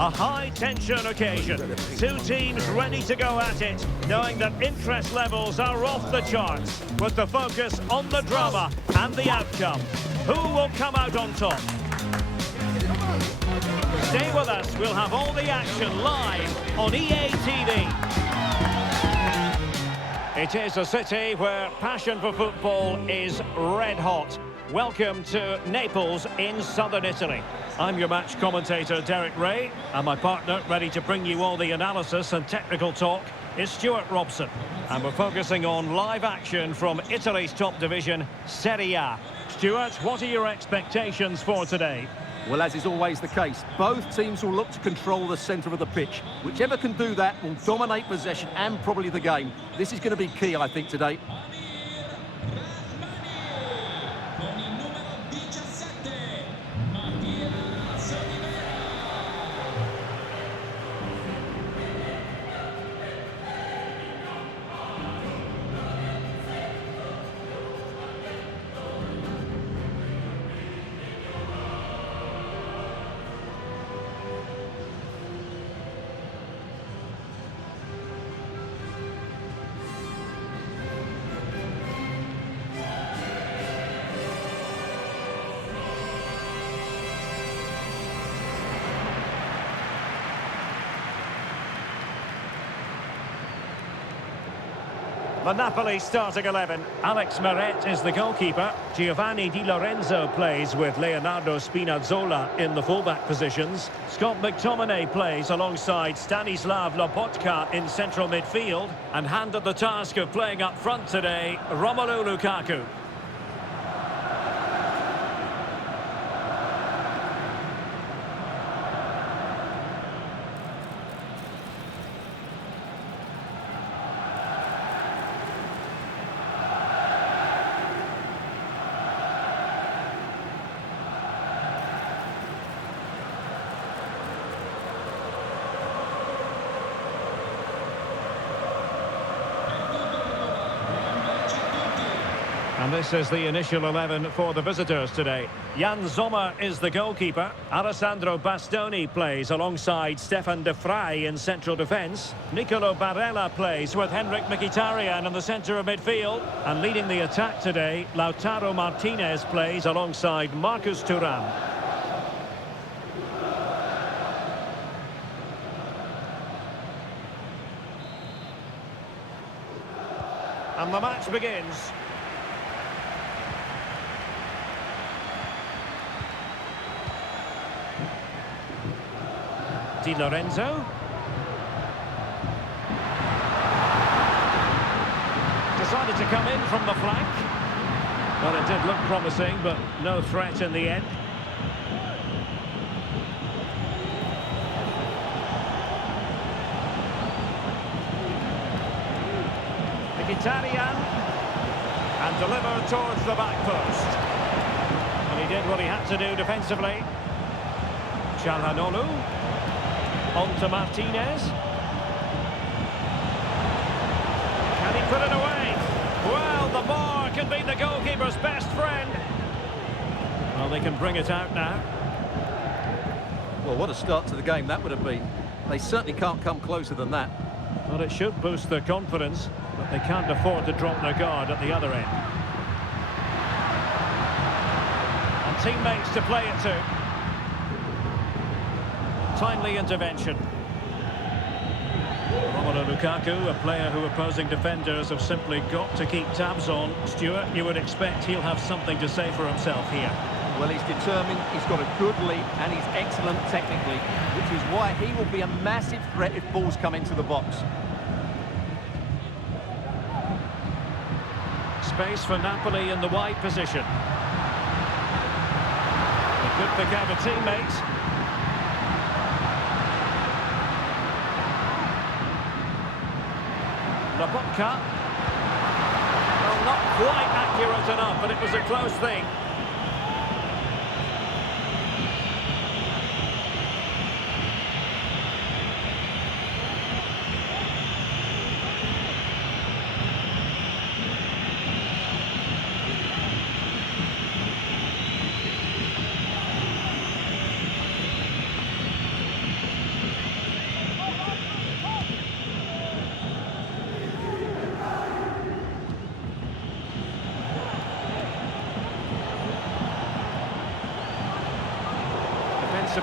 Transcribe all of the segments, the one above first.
A high-tension occasion. Two teams ready to go at it, knowing that interest levels are off the charts, with the focus on the drama and the outcome. Who will come out on top? Stay with us, we'll have all the action live on EA TV. It is a city where passion for football is red hot. Welcome to Naples in southern Italy. I'm your match commentator, Derek Ray, and my partner, ready to bring you all the analysis and technical talk, is Stuart Robson. And we're focusing on live action from Italy's top division, Serie A. Stuart, what are your expectations for today? Well, as is always the case, both teams will look to control the centre of the pitch. Whichever can do that will dominate possession and probably the game. This is going to be key, I think, today. The Napoli starting 11. Alex Meret is the goalkeeper. Giovanni Di Lorenzo plays with Leonardo Spinazzola in the fullback positions. Scott McTominay plays alongside Stanislav Lobotka in central midfield. And handed the task of playing up front today, Romelu Lukaku. And this is the initial 11 for the visitors today. Jan Sommer is the goalkeeper. Alessandro Bastoni plays alongside Stefan de Vrij in central defence. Nicolo Barella plays with Henrik Mkhitaryan in the centre of midfield. And leading the attack today, Lautaro Martinez plays alongside Marcus Thuram. And the match begins. Di Lorenzo. Decided to come in from the flank. Well, it did look promising, but no threat in the end. Mkhitaryan. And delivered towards the back post. And he did what he had to do defensively. Çalhanoğlu. On to Martinez. Can he put it away? Well, the bar can be the goalkeeper's best friend. Well, they can bring it out now. Well, what a start to the game that would have been. They certainly can't come closer than that. Well, it should boost their confidence, but they can't afford to drop their guard at the other end. And teammates to play it to. Timely intervention. Romelu Lukaku, a player who opposing defenders have simply got to keep tabs on. Stuart, you would expect he'll have something to say for himself here. Well, he's determined, he's got a good leap, and he's excellent technically, which is why he will be a massive threat if balls come into the box. Space for Napoli in the wide position. He could pick out a teammate. Lobotka. Well, not quite accurate enough, but it was a close thing.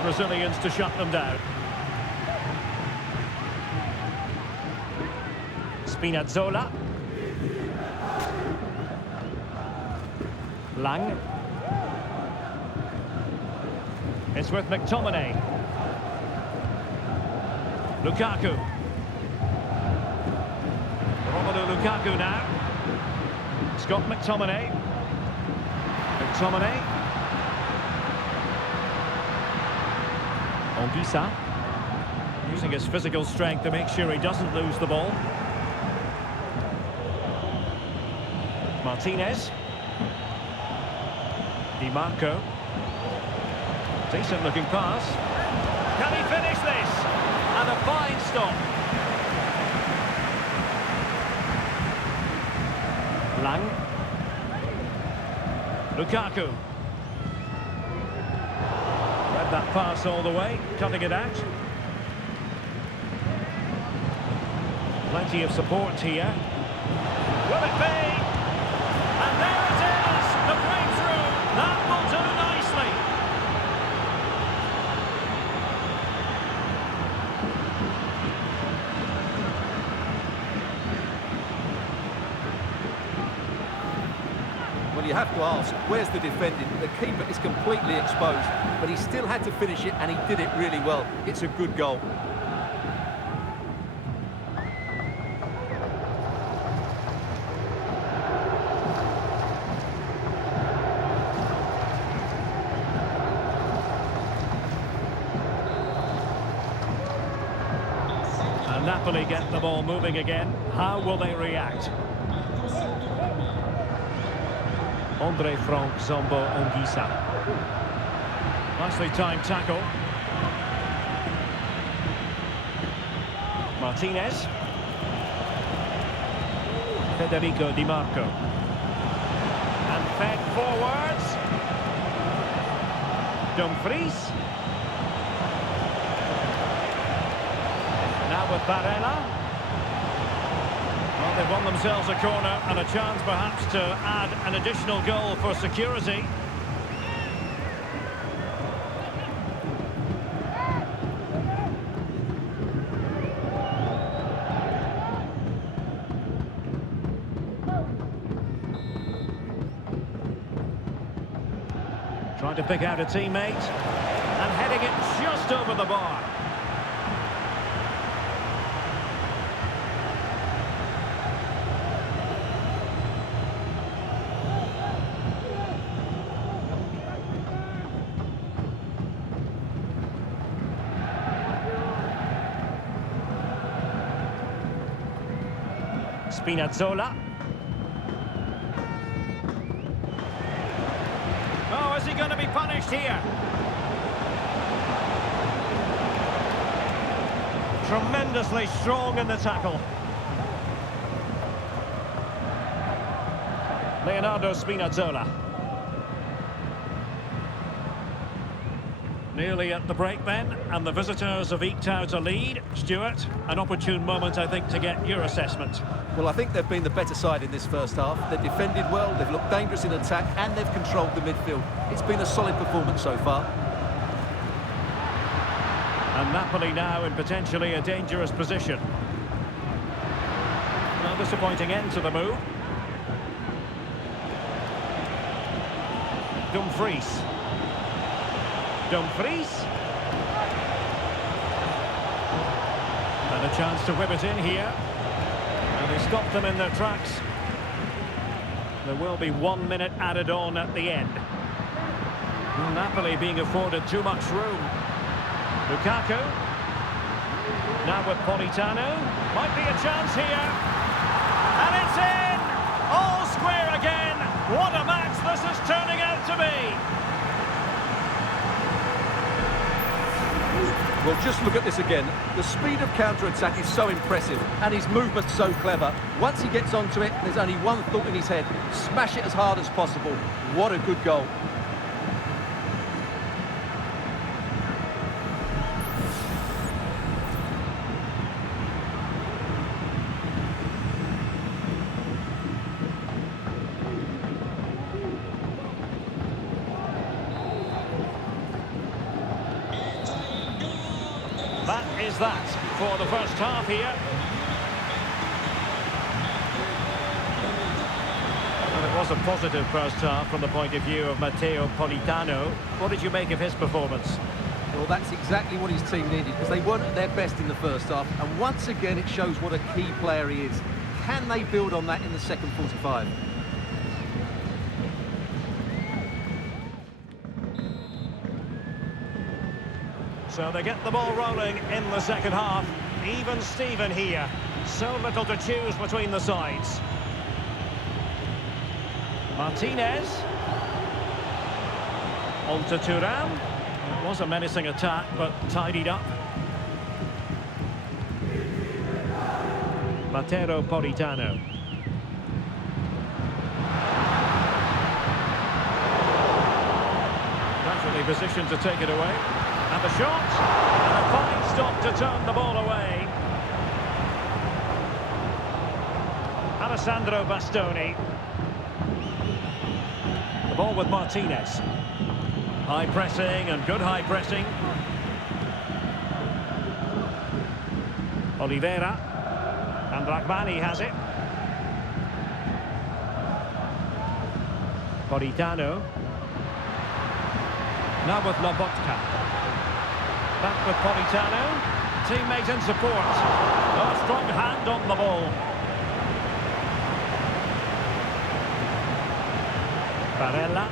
Brazilians to shut them down. Spinazzola. Lang. It's with McTominay. Lukaku. Romelu Lukaku now. Scott McTominay. McTominay. Bisa. Using his physical strength to make sure he doesn't lose the ball. Martinez. Di Marco. Decent looking pass. Can he finish this? And a fine stop. Lang. Lukaku. Read that pass all the way, cutting it out. Plenty of support here. Will it be? And there it is! The breakthrough! That will do nicely! Well, you have to ask, where's the defending? The keeper is completely exposed, but he still had to finish it, and he did it really well. It's a good goal. And Napoli get the ball moving again. How will they react? Andre Frank Zombo Ongisa. Nicely timed tackle. Martinez. Federico Di Marco. And fed forwards. Dumfries. Now with Barella. Well, they've won themselves a corner and a chance perhaps to add an additional goal for security. Trying to pick out a teammate and heading it just over the bar. Spinazzola. Oh, is he going to be punished here? Tremendously strong in the tackle. Leonardo Spinazzola. Nearly at the break then, and the visitors have eked out a lead. Stuart, an opportune moment, I think, to get your assessment. Well, I think they've been the better side in this first half. They've defended well, they've looked dangerous in attack, and they've controlled the midfield. It's been a solid performance so far. And Napoli now in potentially a dangerous position. Well, disappointing end to the move. Dumfries. Dumfries. And a chance to whip it in here. And they stopped them in their tracks. There will be 1 minute added on at the end. Napoli being afforded too much room. Lukaku. Now with Politano. Might be a chance here. And it's in! All square again. What a match this is turning out to be. Well, just look at this again. The speed of counter-attack is so impressive, and his movement's so clever. Once he gets onto it, there's only one thought in his head. Smash it as hard as possible. What a good goal. That is that for the first half here. Well, it was a positive first half from the point of view of Matteo Politano. What did you make of his performance? Well, that's exactly what his team needed, because they weren't at their best in the first half, and once again it shows what a key player he is. Can they build on that in the second 45? So they get the ball rolling in the second half. Even Steven here. So little to choose between the sides. Martinez. On to Thuram. It was a menacing attack, but tidied up. Matteo Politano. Perfectly positioned to take it away. And the shot. And a fine stop to turn the ball away. Alessandro Bastoni. The ball with Martinez. High pressing and good high pressing. Oliveira. And Rahmani has it. Politano. Now with Lobotka. Back with Politano. Teammate in support. Oh, strong hand on the ball. Barella.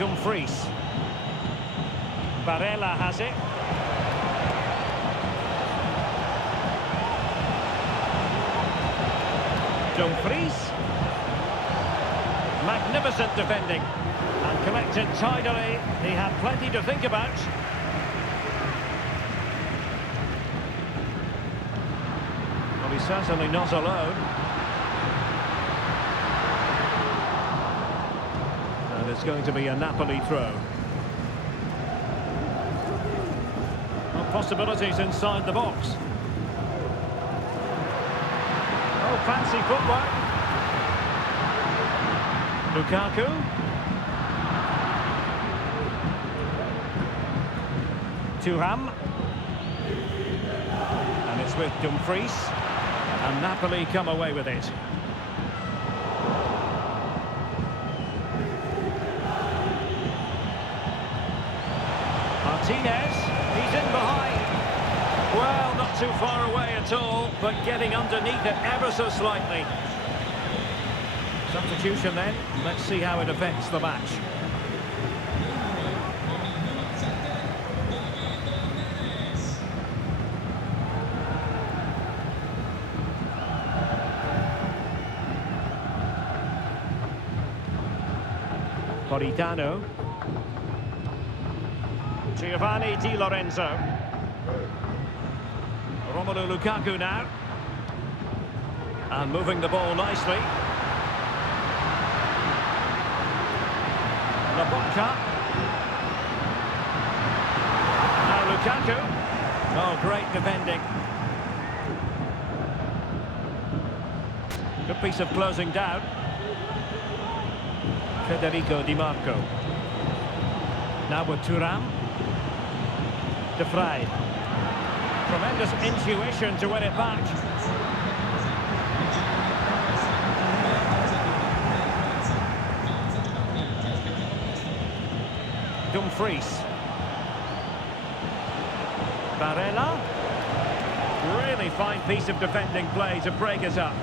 Dumfries. Barella has it. Dumfries. Magnificent defending. And collected tidily. He had plenty to think about. Well, he's certainly not alone. And it's going to be a Napoli throw. Well, possibilities inside the box. Oh, fancy footwork. Lukaku. Thuram. And it's with Dumfries. And Napoli come away with it. Martinez. He's in behind. Well, not too far away at all, but getting underneath it ever so slightly. Substitution then. Let's see how it affects the match. Politano. Giovanni Di Lorenzo. Romelu Lukaku now. And moving the ball nicely. Lobotka. Now Lukaku. Oh, great defending. Good piece of closing down. Federico Di Marco. Now with Thuram. De Vrij. Tremendous intuition to win it back. Dumfries. Barella. Really fine piece of defending play to break us up.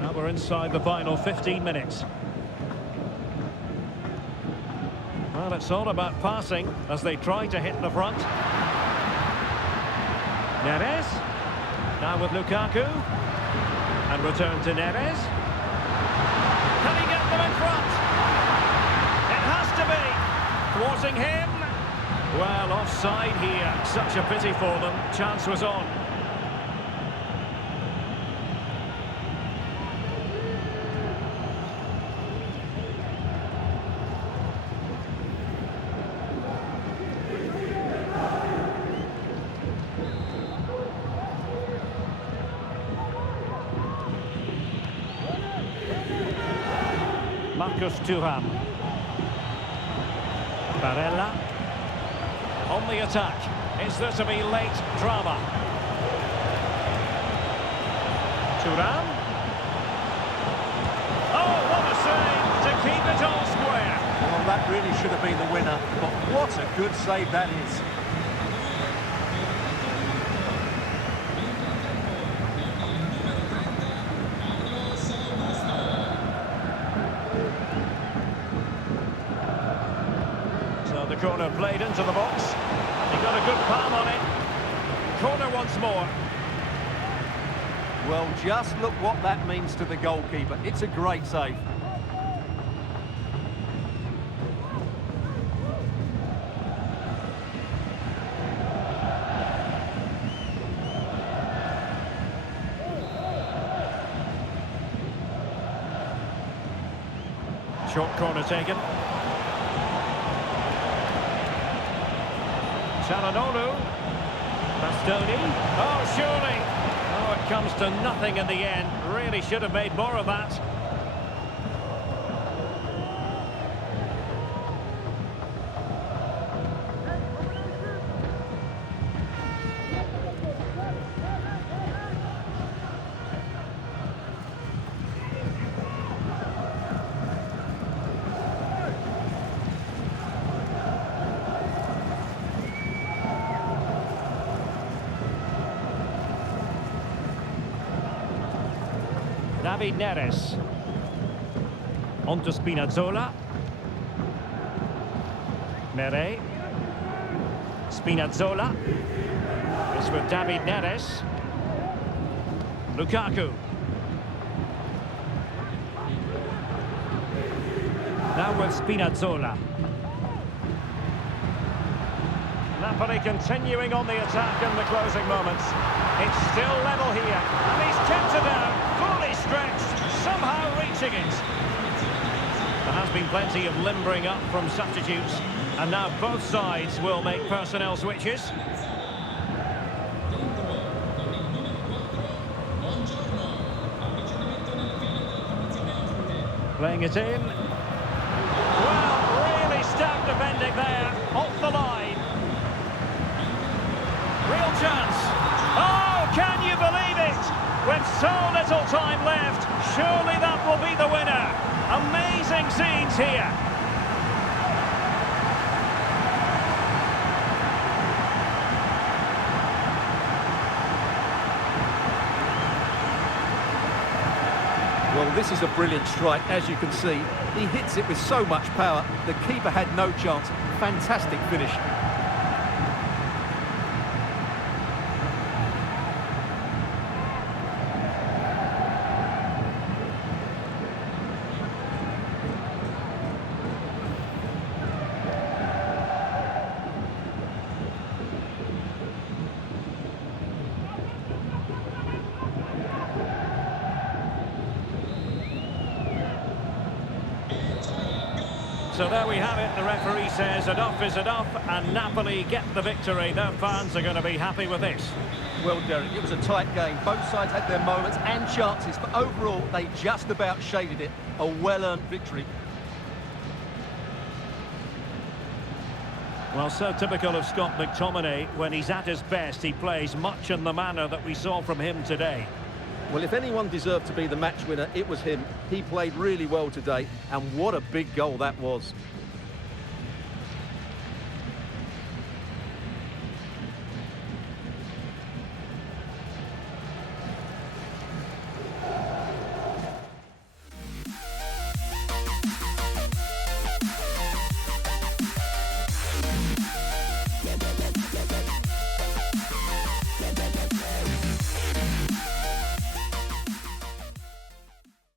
Now we're inside the final 15 minutes. Well, it's all about passing as they try to hit the front. Neres. Now with Lukaku. And return to Neres. Can he get them in front? It has to be. Thwarting him. Well, offside here. Such a pity for them. Chance was on. Marcus Thuram. Barella. On the attack. Is there to be late drama? Thuram. Oh, what a save to keep it all square. Well, that really should have been the winner, but what a good save that is. So the corner played into the box. He got a good palm on it. Corner once more. Well, just look what that means to the goalkeeper. It's a great save. Short corner taken. Çalhanoğlu. Bastoni. Oh, surely. Oh, it comes to nothing in the end. Really should have made more of that. David Neres. On to Spinazzola. Mere. Spinazzola. It's with David Neres. Lukaku. Now with Spinazzola. Napoli continuing on the attack in the closing moments. It's still level here, and he's kept it out, fully stretched, somehow reaching it. There has been plenty of limbering up from substitutes, and now both sides will make personnel switches. Playing it in. Well, really stout defending there, off the line. Real chance. Oh, can you believe it? With so little time left, surely that will be the winner. Amazing scenes here. Well, this is a brilliant strike, as you can see. He hits it with so much power. The keeper had no chance. Fantastic finish. So there we have it. The referee says enough is enough, and Napoli get the victory. Their fans are going to be happy with this. Well, Derek, it was a tight game. Both sides had their moments and chances, but overall, they just about shaded it. A well-earned victory. Well, so typical of Scott McTominay. When he's at his best, he plays much in the manner that we saw from him today. Well, if anyone deserved to be the match winner, it was him. He played really well today, and what a big goal that was.